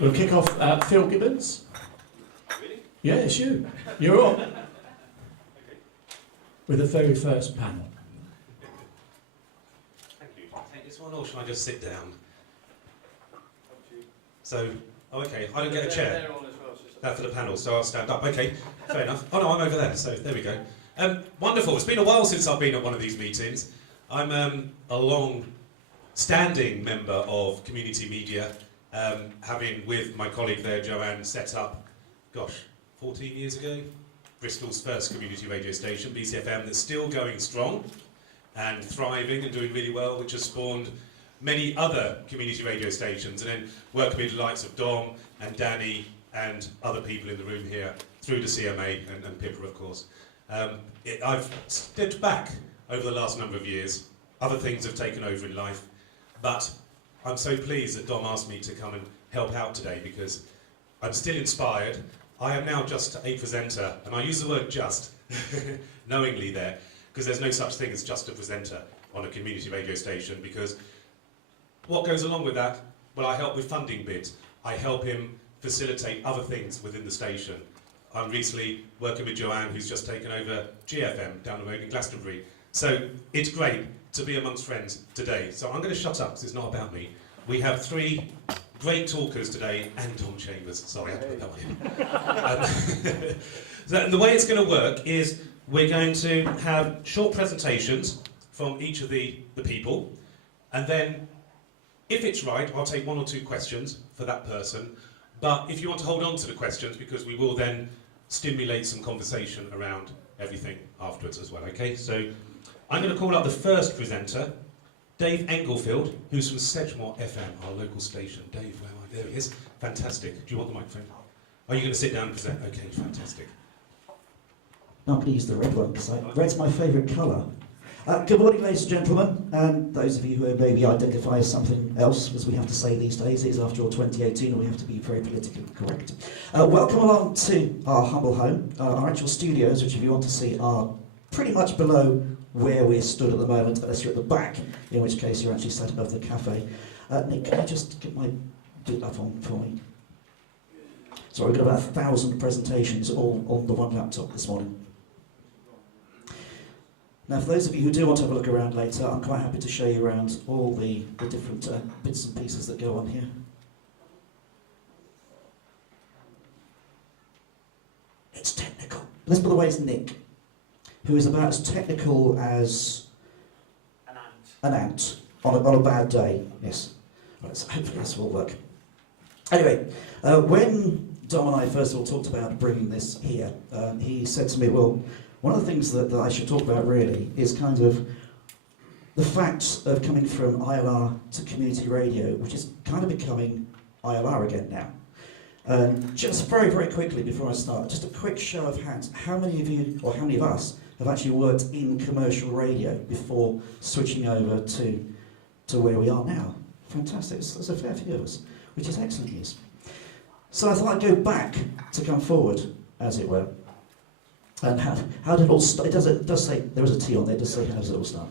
We'll kick off Phil Gibbons. Really? Yeah, it's you. You're on. Okay. With the very first panel. Thank you. Take this one, or shall I just sit down? So, okay, I don't get a chair. That for the panel, so I'll stand up. Okay, fair enough. Oh no, I'm over there, so there we go. Wonderful. It's been a while since I've been at one of these meetings. I'm a long-standing member of community media, having with my colleague there, Joanne, set up, 14 years ago, Bristol's first community radio station, BCFM, that's still going strong and thriving and doing really well, which has spawned many other community radio stations, and then working with the likes of Dom and Danny and other people in the room here through the CMA and Pippa, of course. I've stepped back over the last number of years. Other things have taken over in life, but I'm so pleased that Dom asked me to come and help out today, because I'm still inspired. I am now just a presenter, and I use the word just knowingly there, because there's no such thing as just a presenter on a community radio station, because what goes along with that? Well, I help with funding bids. I help him facilitate other things within the station. I'm recently working with Joanne, who's just taken over GFM down the road in Glastonbury. So it's great to be amongst friends today. So I'm going to shut up, because it's not about me. We have three great talkers today, and Dom Chambers. Sorry, I had to put that one in. So the way it's going to work is we're going to have short presentations from each of the people, and then if it's right, I'll take one or two questions for that person. But if you want to hold on to the questions, because we will then stimulate some conversation around everything afterwards as well, okay? So I'm going to call up the first presenter, Dave Englefield, who's from Sedgemoor FM, our local station. Dave, where am I? There he is. Fantastic. Do you want the microphone? Are you going to sit down and present? Okay, fantastic. I'm going to use the red one, because red's my favourite colour. Good morning, ladies and gentlemen, and those of you who maybe identify as something else, as we have to say these days. It is, after all, 2018, and we have to be very politically correct. Welcome along to our humble home. Our actual studios, which if you want to see, are pretty much below where we're stood at the moment, unless you're at the back, in which case you're actually sat above the cafe. Nick, can you just get my boot up on for me? Sorry, we've got about 1,000 presentations all on the one laptop this morning. Now, for those of you who do want to have a look around later, I'm quite happy to show you around all the different bits and pieces that go on here. It's technical. Let's put away, it's Nick, who is about as technical as an ant on a bad day. Yes. Right, so hopefully this will work. Anyway, when Dom and I first of all talked about bringing this here, he said to me, well, one of the things that I should talk about really is kind of the fact of coming from ILR to community radio, which is kind of becoming ILR again now. Just very, very quickly before I start, just a quick show of hands. How many of you, or how many of us, have actually worked in commercial radio before switching over to where we are now? Fantastic. There's a fair few of us, which is excellent news. So I thought I'd go back to come forward, as it were. And how did it all start? It does say, there was a T on there, it does say how does it all start.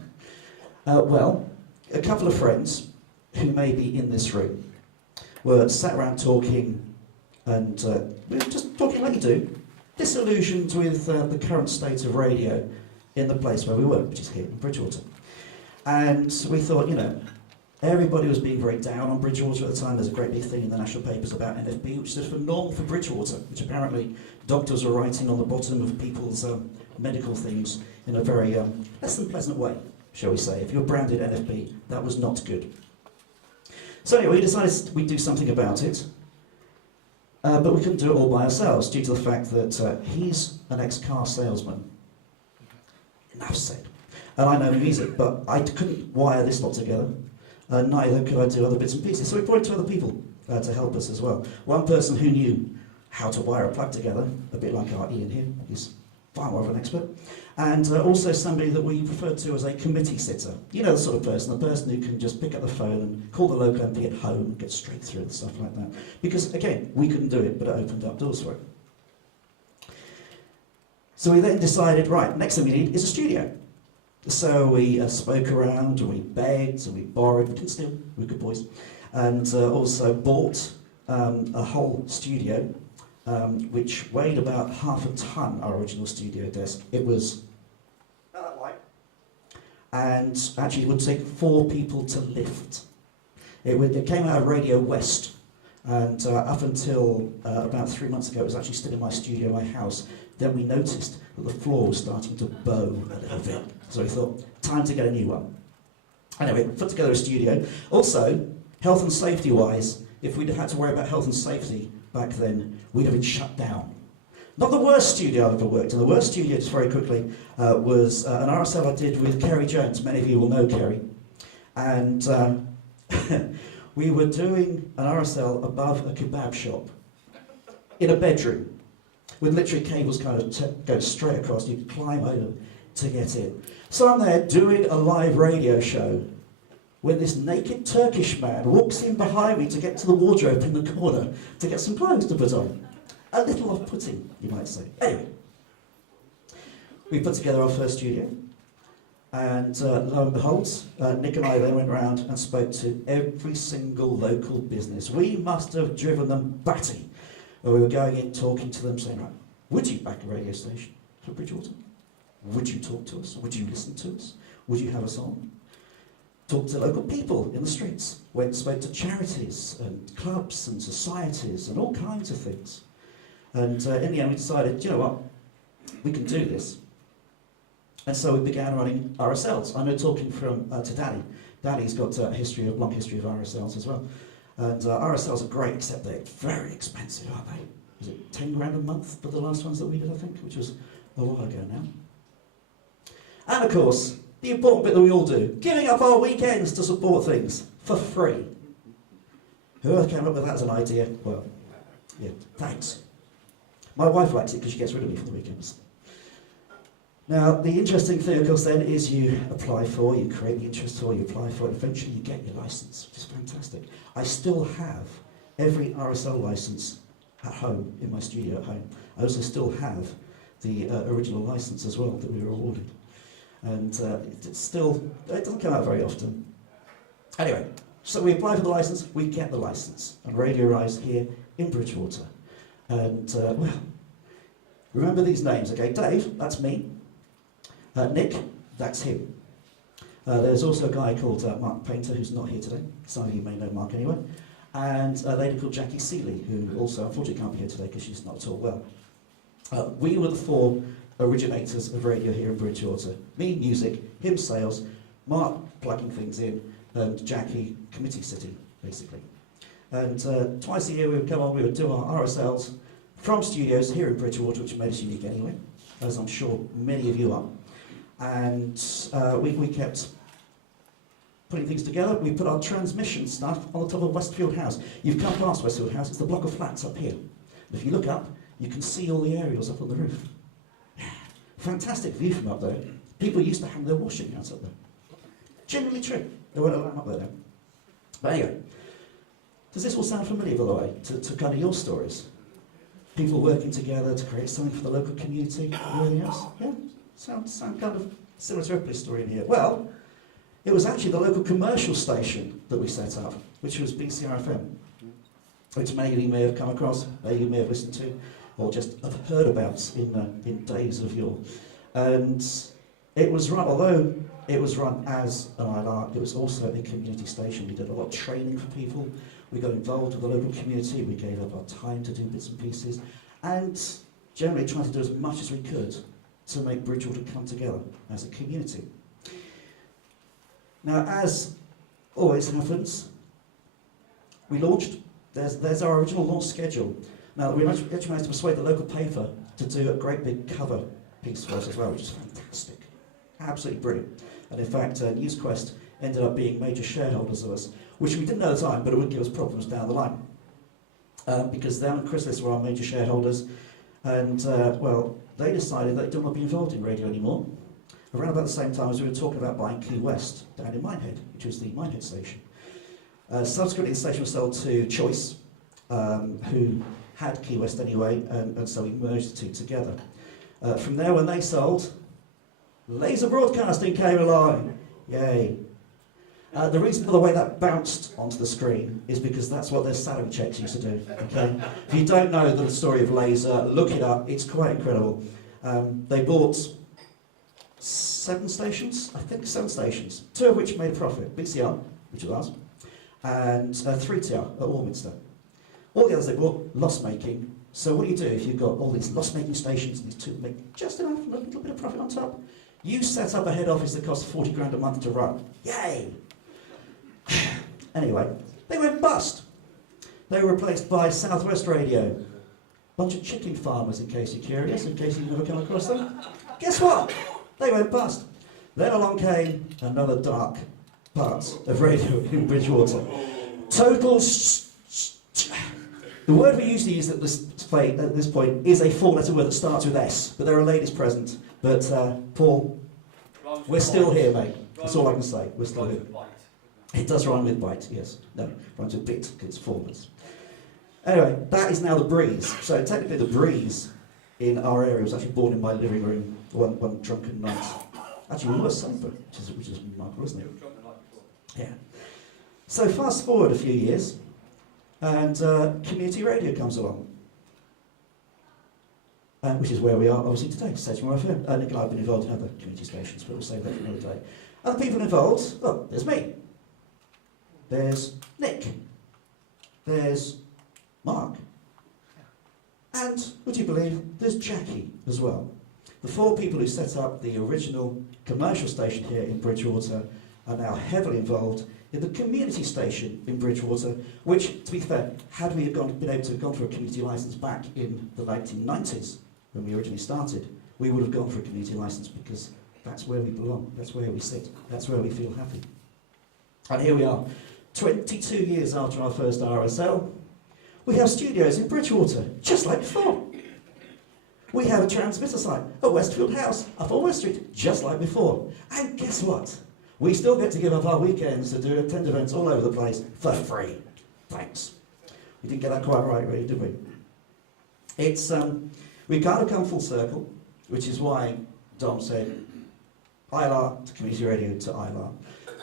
Well, a couple of friends who may be in this room were sat around talking, and we were just talking like you do, disillusioned with the current state of radio in the place where we were, which is here in Bridgewater. And we thought, you know, everybody was being very down on Bridgewater at the time. There's a great big thing in the national papers about NFB, which stood for Normal for Bridgewater, which apparently doctors were writing on the bottom of people's medical things in a very less than pleasant way, shall we say. If you're branded NFB, that was not good. So anyway, we decided we'd do something about it, but we couldn't do it all by ourselves due to the fact that he's an ex-car salesman. Enough said. And I know music, but I couldn't wire this lot together. Neither could I do other bits and pieces. So we brought in two other people to help us as well. One person who knew how to wire a plug together, a bit like our Ian here, he's far more of an expert. And also somebody that we referred to as a committee sitter. You know, the sort of person, the person who can just pick up the phone and call the local MP at home and get straight through and stuff like that. Because, again, we couldn't do it, but it opened up doors for it. So we then decided, right, next thing we need is a studio. So we spoke around, and we begged, and we borrowed, we didn't steal, we were good boys, and also bought a whole studio, which weighed about half a ton, our original studio desk. It was about that wide, and actually it would take 4 people to lift. It came out of Radio West, and up until about 3 months ago, it was actually still in my studio, my house. Then we noticed that the floor was starting to bow a little bit, so we thought, time to get a new one. Anyway, put together a studio. Also, health and safety-wise, if we'd have had to worry about health and safety back then, we'd have been shut down. Not the worst studio I've ever worked in. The worst studio, just very quickly, was an RSL I did with Kerry Jones. Many of you will know Kerry. And we were doing an RSL above a kebab shop in a bedroom with literally cables kind of go straight across. You could climb over to get in. So I'm there doing a live radio show when this naked Turkish man walks in behind me to get to the wardrobe in the corner to get some clothes to put on. A little off-putting, you might say. Anyway, we put together our first studio, and lo and behold, Nick and I then went around and spoke to every single local business. We must have driven them batty. We were going in, talking to them, saying, right, would you back a radio station for Bridgewater? Would you talk to us? Would you listen to us? Would you have us on? Talked to local people in the streets. Went and spoke to charities and clubs and societies and all kinds of things. And in the end we decided, you know what, we can do this. And so we began running RSLs. I know talking to Danny. Danny's got a long history of RSLs as well. And RSLs are great, except they're very expensive, aren't they? Was it 10 grand a month for the last ones that we did, I think, which was a while ago now. And of course, the important bit that we all do, giving up our weekends to support things for free. Whoever came up with that as an idea, well, yeah, thanks. My wife likes it because she gets rid of me for the weekends. Now, the interesting thing, of course, then, is you apply for, you create the interest for, you apply for it, eventually you get your license, which is fantastic. I still have every RSL license at home, in my studio at home. I also still have the original license as well that we were awarded. And it doesn't come out very often. Anyway, so we apply for the license, we get the license. And Radio Rise here in Bridgewater. And, well, remember these names, okay? Dave, that's me. Nick, that's him. There's also a guy called Mark Painter, who's not here today. Some of you may know Mark anyway. And a lady called Jackie Seeley, who also unfortunately can't be here today because she's not at all well. We were the 4 originators of radio here in Bridgewater. Me, music, him, sales, Mark, plugging things in, and Jackie, committee sitting, basically. And twice a year we would come on, we would do our RSLs from studios here in Bridgewater, which made us unique anyway, as I'm sure many of you are. And we kept putting things together. We put our transmission stuff on the top of Westfield House. You've come past Westfield House, it's the block of flats up here. And if you look up, you can see all the aerials up on the roof. Fantastic view from up there. People used to hang their washing out up there. Generally true. They weren't allowed up there now. But anyway, does this all sound familiar, by the way, to kind of your stories? People working together to create something for the local community and everything else? Yeah? Sound kind of similar to Ripley's story in here. Well, it was actually the local commercial station that we set up, which was BCR FM, which many of you may have come across, many of you may have listened to, or just have heard about in days of yore. And it was run, although it was run as an ILR, it was also a community station. We did a lot of training for people. We got involved with the local community. We gave up our time to do bits and pieces, and generally tried to do as much as we could to make Bridgewater come together as a community. Now, as always happens, we launched. There's our original launch schedule. Now, we actually managed to persuade the local paper to do a great big cover piece for us as well, which is fantastic. Absolutely brilliant. And in fact, NewsQuest ended up being major shareholders of us, which we didn't know at the time, but it would give us problems down the line. Because them and Chrysalis were our major shareholders, and, well, they decided they didn't want to be involved in radio anymore. Around about the same time as we were talking about buying Key West down in Minehead, which was the Minehead station. Subsequently, the station was sold to Choice, who had Key West anyway, and so we merged the two together. From there, when they sold, Laser Broadcasting came along. Yay. The reason for the way that bounced onto the screen is because that's what their salary checks used to do. Okay? If you don't know the story of Laser, look it up. It's quite incredible. They bought 7 stations, I think 7 stations, 2 of which made a profit. BCR, which was ours, and 3TR at Warminster. All the others they bought, loss-making. So what do you do if you've got all these loss-making stations and these 2 make just enough, a little bit of profit on top? You set up a head office that costs 40 grand a month to run. Yay! Anyway, they went bust. They were replaced by Southwest Radio. Bunch of chicken farmers, in case you're curious, in case you've never come across them. Guess what? They went bust. Then along came another dark part of radio in Bridgewater. Total The word we usually use at this point is a 4-letter word that starts with S, but there are ladies present. But Paul, we're still here, mate. That's all I can say. We're still here. It does rhyme with bite, yes. No, it rhymes with bit, because it's 4 words. Anyway, that is now the Breeze. So technically the Breeze in our area was actually born in my living room one drunken night. Actually, we were sober, which is remarkable, isn't it? Yeah. So fast forward a few years, and community radio comes along. Which is where we are, obviously, today, Sedgemoor FM. Nick and I have been involved in other community stations, but we'll save that for another day. Other people involved, well, there's me. There's Nick. There's Mark. And, would you believe, there's Jackie as well. The 4 people who set up the original commercial station here in Bridgewater are now heavily involved in the community station in Bridgewater, which, to be fair, had we been able to have gone for a community licence back in the 1990s, when we originally started, we would have gone for a community licence because that's where we belong, that's where we sit, that's where we feel happy. And here we are, 22 years after our first RSL, we have studios in Bridgewater, just like before. We have a transmitter site at Westfield House, up on West Street, just like before. And guess what? We still get to give up our weekends to do attend events all over the place for free. Thanks. We didn't get that quite right, really, did we? It's, we kind of come full circle, which is why Dom said ILR to community radio to ILR.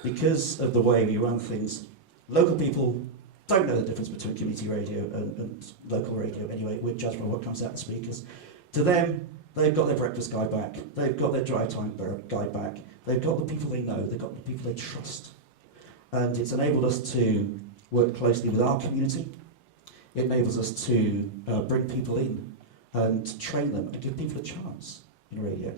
Because of the way we run things, local people don't know the difference between community radio and local radio anyway. We're judged by what comes out the speakers. To them, they've got their breakfast guide back, they've got their drive time guide back, they've got the people they know, they've got the people they trust. And it's enabled us to work closely with our community. It enables us to bring people in and train them and give people a chance in radio.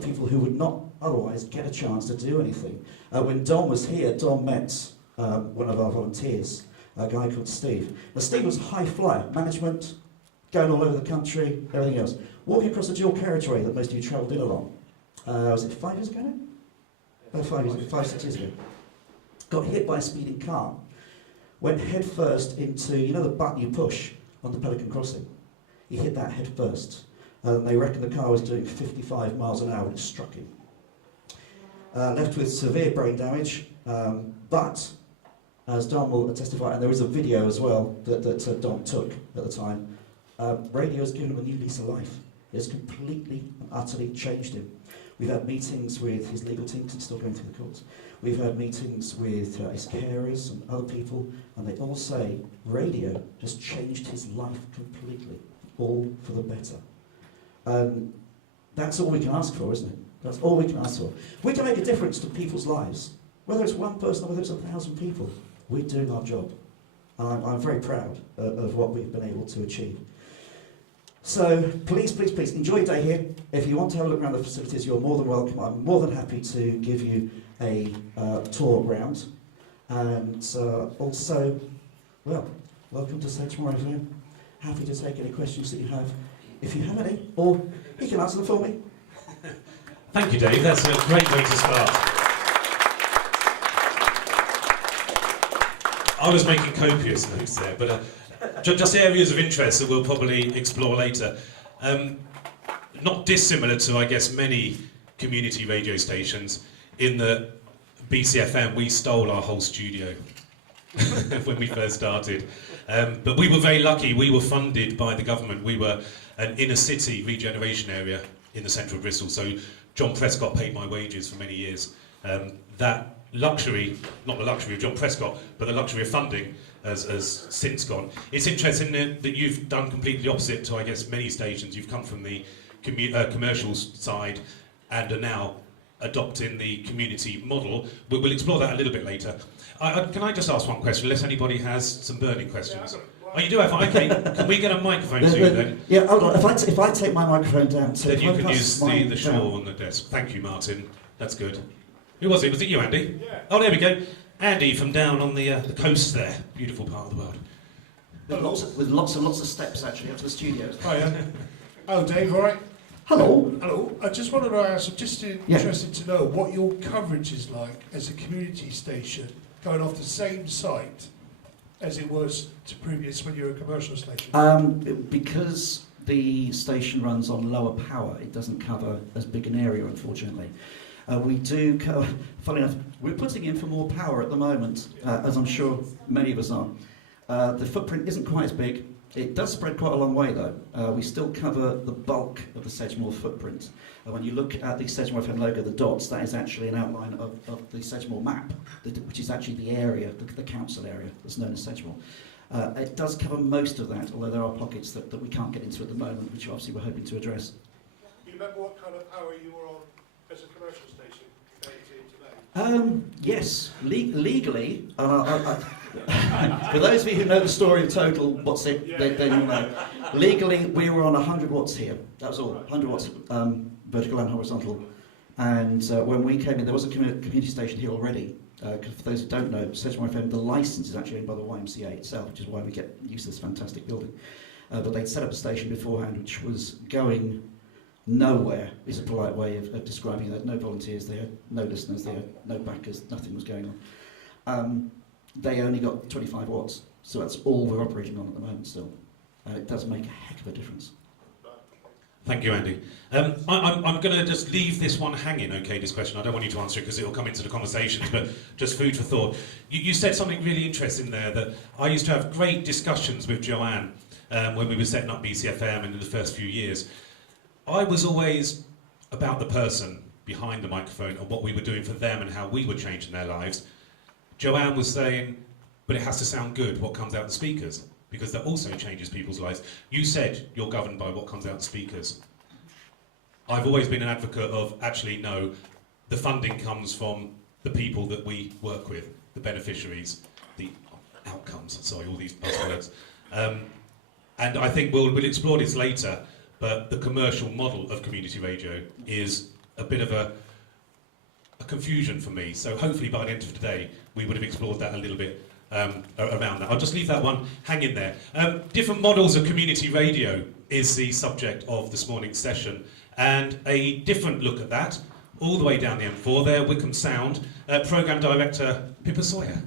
People who would not otherwise get a chance to do anything. When Dom was here, Dom met one of our volunteers, a guy called Steve. Now Steve was high flyer, management, going all over the country, everything else. Walking across the dual carriageway that most of you travelled in along. Was it 5 years ago now? Oh, 5, 6 years ago. Got hit by a speeding car. Went head first into, you know the button you push on the Pelican Crossing? He hit that head first. They reckon the car was doing 55 miles an hour when it struck him. Left with severe brain damage, but as Dom will testify, and there is a video as well that Dom took at the time, radio has given him a new lease of life. It's completely and utterly changed him. We've had meetings with his legal team, because it's still going through the courts. We've had meetings with his carers and other people, and they all say radio has changed his life completely, all for the better. That's all we can ask for, isn't it? That's all we can ask for. We can make a difference to people's lives, whether it's one person or whether it's 1,000 people. We're doing our job. And I'm very proud of what we've been able to achieve. So please, please, please enjoy your day here. If you want to have a look around the facilities, you're more than welcome. I'm more than happy to give you a tour around. And also, well, welcome to Sedgemoor FM. Happy to take any questions that you have, if you have any, or you can answer them for me. Thank you, Dave. That's a great way to start. I was making copious notes there, but just areas of interest that we'll probably explore later. Not dissimilar to, I guess, many community radio stations, in the BCFM, we stole our whole studio when we first started. But we were very lucky. We were funded by the government. We were an inner city regeneration area in the centre of Bristol. So John Prescott paid my wages for many years. That luxury, not the luxury of John Prescott, but the luxury of funding has since gone. It's interesting that you've done completely the opposite to, I guess, many stations. You've come from the commercial side and are now adopting the community model. We'll explore that a little bit later. Can I just ask one question, unless anybody has some burning questions? Oh, you do have one? Okay, can we get a microphone to you then? Yeah, hold on. If I take my microphone down too... Then you can use the shawl on the desk. Thank you, Martin. That's good. Who was it? Was it you, Andy? Yeah. Oh, there we go. Andy from down on the coast there. Beautiful part of the world. With lots and lots of steps, actually, up to the studios. Hiya. Oh, Dave, all right? Hello. Hello. I just wanted to ask, I'm just interested to know what your coverage is like as a community station going off the same site as it was to previous when you were a commercial station. Because the station runs on lower power, it doesn't cover as big an area, unfortunately. We do cover, funnily enough, we're putting in for more power at the moment, as I'm sure many of us are. The footprint isn't quite as big. It does spread quite a long way though. We still cover the bulk of the Sedgemoor footprint. When you look at the Sedgemoor FM logo, the dots, that is actually an outline of the Sedgemoor map, which is actually the area, the council area that's known as Sedgemoor. It does cover most of that, although there are pockets that we can't get into at the moment, which obviously we're hoping to address. Do you remember what kind of power you were on as a commercial station compared to today? Yes, legally, for those of you who know the story of Total, what's it, they will know. Legally, we were on 100 watts here. That was all, 100 watts, vertical and horizontal. And when we came in, there was a community station here already. For those who don't know, Sedgemoor FM, the licence is actually owned by the YMCA itself, which is why we get used to this fantastic building. But they'd set up a station beforehand which was going nowhere, is a polite way of describing it. They had no volunteers, they had no listeners, they had no backers, nothing was going on. They only got 25 watts, so that's all we're operating on at the moment still. It does make a heck of a difference. Thank you, Andy. I'm going to just leave this one hanging, okay, this question. I don't want you to answer it because it will come into the conversations, but just food for thought. You said something really interesting there, that I used to have great discussions with Joanne when we were setting up BCFM and in the first few years. I was always about the person behind the microphone and what we were doing for them and how we were changing their lives. Joanne was saying, but it has to sound good, what comes out the speakers, because that also changes people's lives. You said you're governed by what comes out the speakers. I've always been an advocate of, actually, no, the funding comes from the people that we work with, the beneficiaries, the outcomes, sorry, all these buzzwords. And I think we'll explore this later, but the commercial model of community radio is a bit of a confusion for me. So hopefully by the end of today, we would have explored that a little bit around that. I'll just leave that one hanging there. Different models of community radio is the subject of this morning's session, and a different look at that, all the way down the M4 there, Wickham Sound, Programme Director Pippa Sawyer.